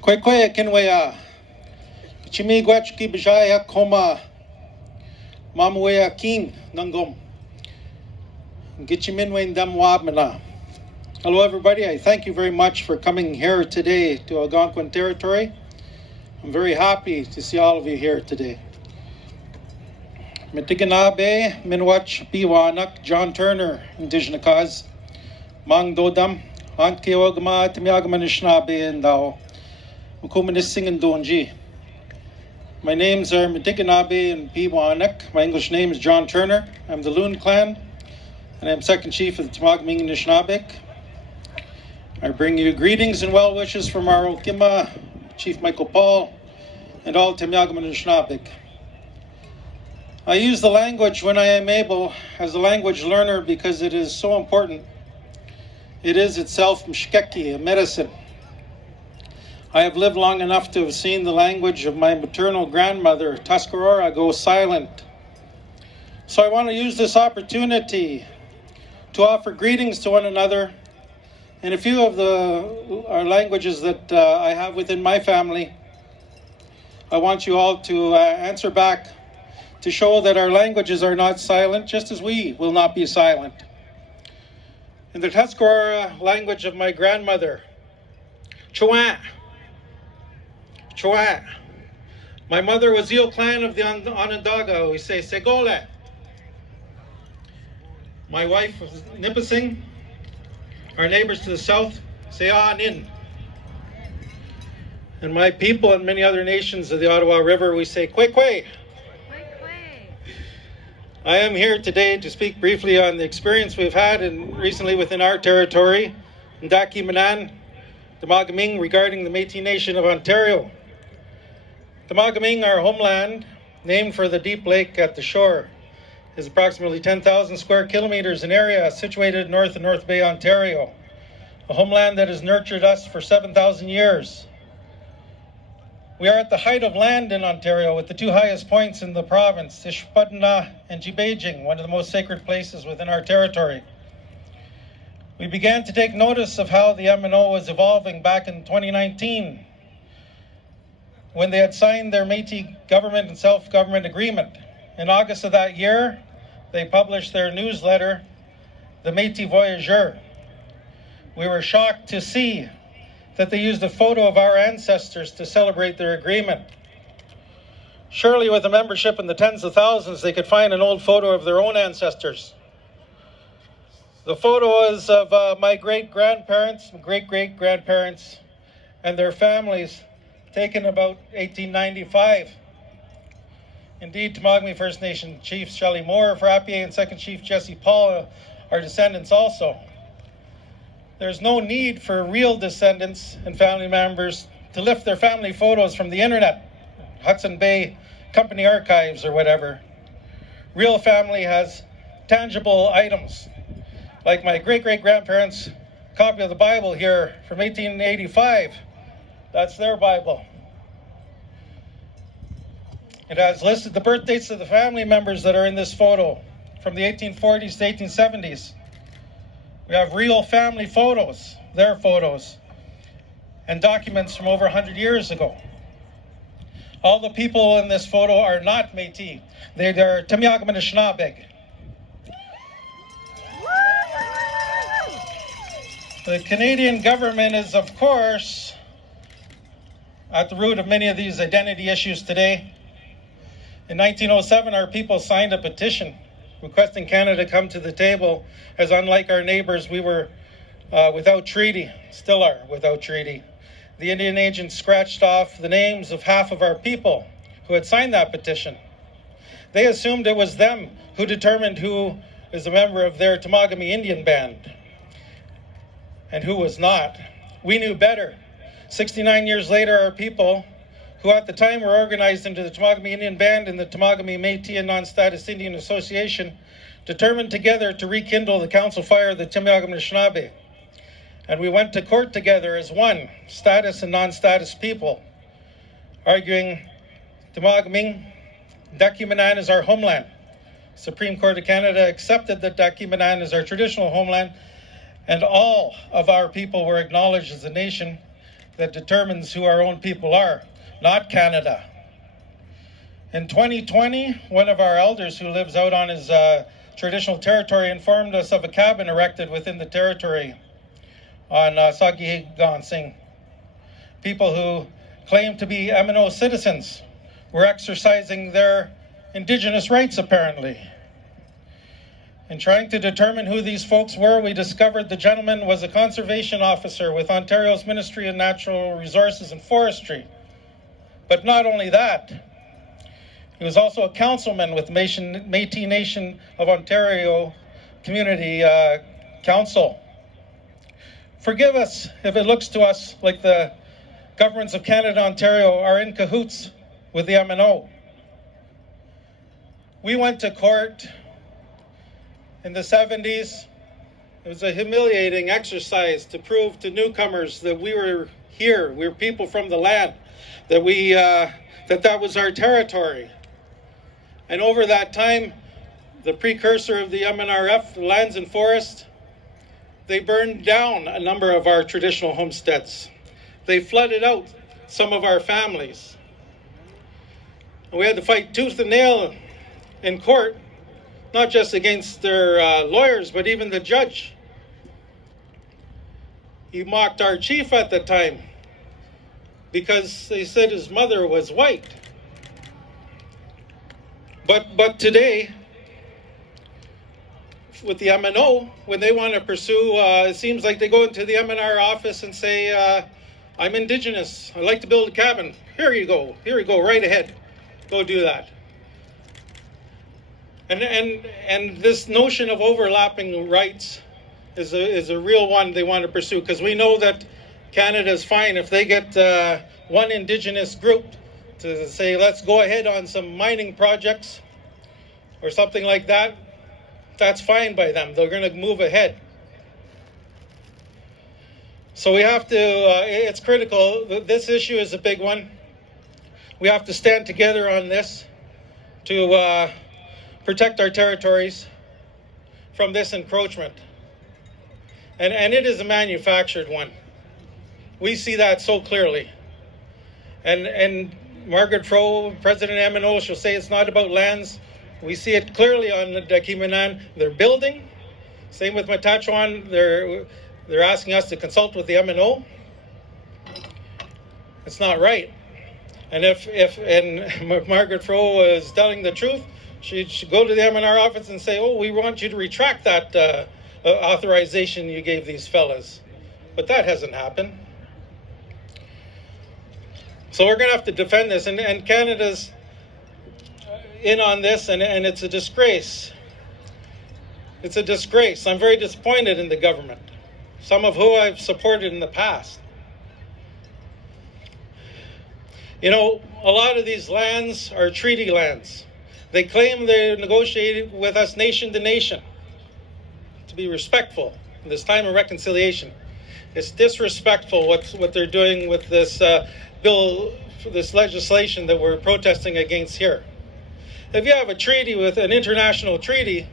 Kwekwe kinwea. Chimigwachki bijaya koma. Mamwea king nangom. Gichiminwe ndamwabmana. Hello everybody, I thank you very much for coming here today to Algonquin territory. I'm very happy to see all of you here today. Mitiganabe Minwach Biwanak John Turner Indigenous cause Mang Dodam Antkeogma Timiagmanishnabe and Dao Mukumanising and Donji. My names are Mitiganabe and Biwanak. My English name is John Turner. I'm the Loon clan and I'm second chief of the Temagming Nishnabek. I bring you greetings and well wishes from our Okima, Chief Michael Paul, and all Timiagman Nishnabek. I use the language when I am able as a language learner because it is so important. It is itself mshkeki, a medicine. I have lived long enough to have seen the language of my maternal grandmother, Tuscarora, go silent. So I want to use this opportunity to offer greetings to one another in a few of our languages that I have within my family. I want you all to answer back to show that our languages are not silent, just as we will not be silent. In the Tuscarora language of my grandmother, Chouan. Chouan. My mother was Eel clan of the Onondaga. We say Segole. My wife was Nipissing. Our neighbors to the south say Nin. And my people and many other nations of the Ottawa River, we say Kwekwe. I am here today to speak briefly on the experience we've had recently within our territory, Ndaki Manan, Tamagaming, regarding the Métis Nation of Ontario. Tamagaming, our homeland, named for the deep lake at the shore, is approximately 10,000 square kilometers in area, situated north of North Bay, Ontario, a homeland that has nurtured us for 7,000 years. We are at the height of land in Ontario with the two highest points in the province, Ishpadna and Jibajing, one of the most sacred places within our territory. We began to take notice of how the MNO was evolving back in 2019 when they had signed their Métis government and self-government agreement. In August of that year, they published their newsletter, The Métis Voyageur. We were shocked to see that they used a photo of our ancestors to celebrate their agreement. Surely with a membership in the tens of thousands, they could find an old photo of their own ancestors. The photo is of my great-grandparents, great-great-grandparents, and their families, taken about 1895. Indeed, Temagami First Nation Chief Shelley Moore, Frappier, and Second Chief Jesse Paul are descendants also. There's no need for real descendants and family members to lift their family photos from the internet, Hudson Bay Company archives or whatever. Real family has tangible items, like my great-great-grandparents' copy of the Bible here from 1885. That's their Bible. It has listed the birth dates of the family members that are in this photo from the 1840s to 1870s. We have real family photos, their photos, and documents from over 100 years ago. All the people in this photo are not Métis. They're Timiagman Nishnabeg. The Canadian government is, of course, at the root of many of these identity issues today. In 1907, our people signed a petition requesting Canada come to the table, as unlike our neighbors, we were without treaty, still are without treaty. The Indian agents scratched off the names of half of our people who had signed that petition. They assumed it was them who determined who is a member of their Temagami Indian band and who was not. We knew better. 69 years later, our people, who at the time were organized into the Temagami Indian Band and the Temagami Métis and Non-Status Indian Association, determined together to rekindle the council fire of the Timiagam Anishinaabe. And we went to court together as one, status and non-status people, arguing Timiagam Dakimanan is our homeland. Supreme Court of Canada accepted that Dakimanan is our traditional homeland, and all of our people were acknowledged as a nation that determines who our own people are, not Canada. In 2020, one of our elders who lives out on his traditional territory informed us of a cabin erected within the territory on Sagigansing. People who claim to be MNO citizens were exercising their Indigenous rights, apparently. In trying to determine who these folks were, we discovered the gentleman was a conservation officer with Ontario's Ministry of Natural Resources and Forestry. But not only that, he was also a councilman with Métis Nation of Ontario Community Council. Forgive us if it looks to us like the governments of Canada and Ontario are in cahoots with the MNO. We went to court in the 70s. It was a humiliating exercise to prove to newcomers that we were here, we were people from the land, that that was our territory. And over that time, the precursor of the MNRF, Lands and Forests, they burned down a number of our traditional homesteads. They flooded out some of our families. And we had to fight tooth and nail in court, not just against their lawyers, but even the judge. He mocked our chief at the time because they said his mother was white. But today, with the MNO, when they want to pursue, it seems like they go into the MNR office and say, I'm Indigenous, I'd like to build a cabin. Here you go, right ahead. Go do that. And this notion of overlapping rights is a real one they want to pursue, because we know that Canada's fine if they get one Indigenous group to say, let's go ahead on some mining projects or something like that. That's fine by them. They're going to move ahead. So we have to, it's critical. This issue is a big one. We have to stand together on this to protect our territories from this encroachment. And it is a manufactured one. We see that so clearly. And Margaret Fro, President MNO, she'll say it's not about lands. We see it clearly on the Dakimanan. They're building. Same with Matachuan. They're asking us to consult with the MNO. It's not right. And if Margaret Fro is telling the truth, she should go to the MNR office and say, oh, we want you to retract that authorization you gave these fellas. But that hasn't happened. So we're going to have to defend this. And Canada's in on this, and it's a disgrace. It's a disgrace. I'm very disappointed in the government, some of who I've supported in the past. You know, a lot of these lands are treaty lands. They claim they're negotiating with us nation to nation, to be respectful in this time of reconciliation. It's disrespectful what they're doing with this bill, this legislation that we're protesting against here. If you have a treaty with an international treaty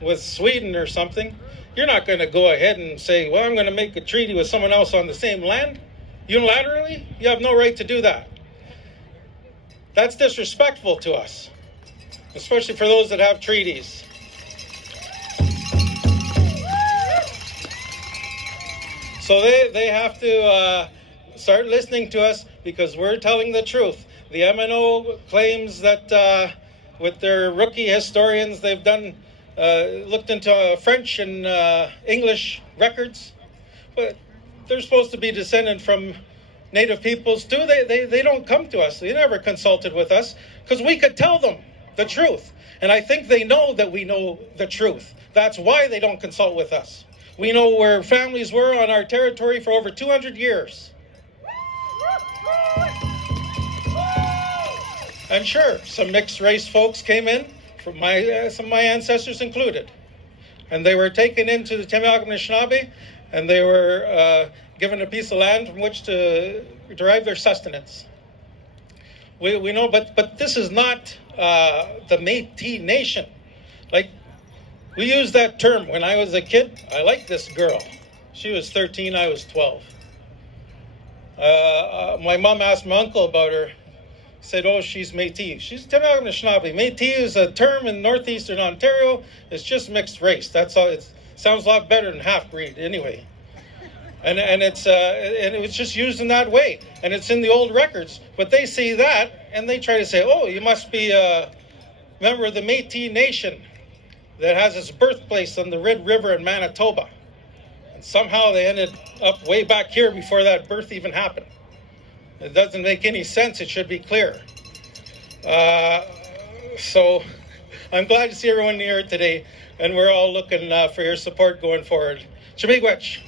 with Sweden or something, you're not going to go ahead and say, well, I'm going to make a treaty with someone else on the same land unilaterally. You have no right to do that. That's disrespectful to us, especially for those that have treaties. So they have to start listening to us, because we're telling the truth. The MNO claims that with their rookie historians, they've done looked into French and English records, but they're supposed to be descended from Native peoples too. They don't come to us. They never consulted with us, because we could tell them the truth. And I think they know that we know the truth. That's why they don't consult with us. We know where families were on our territory for over 200 years. And sure, some mixed race folks came in, from some of my ancestors included. And they were taken into the Temiagam Anishinaabe, and they were given a piece of land from which to derive their sustenance. We know, but this is not the Métis Nation. Like, we used that term when I was a kid. I liked this girl. She was 13, I was 12. My mom asked my uncle about her. Said, oh, she's Métis. She's Timagam Anishinaabe. Métis is a term in northeastern Ontario. It's just mixed race. That's all. It sounds a lot better than half-breed anyway. And it was just used in that way. And it's in the old records. But they see that, and they try to say, oh, you must be a member of the Métis Nation that has its birthplace on the Red River in Manitoba. And somehow they ended up way back here before that birth even happened. It doesn't make any sense. It should be clear. So I'm glad to see everyone here today, and we're all looking for your support going forward. Chimigwech.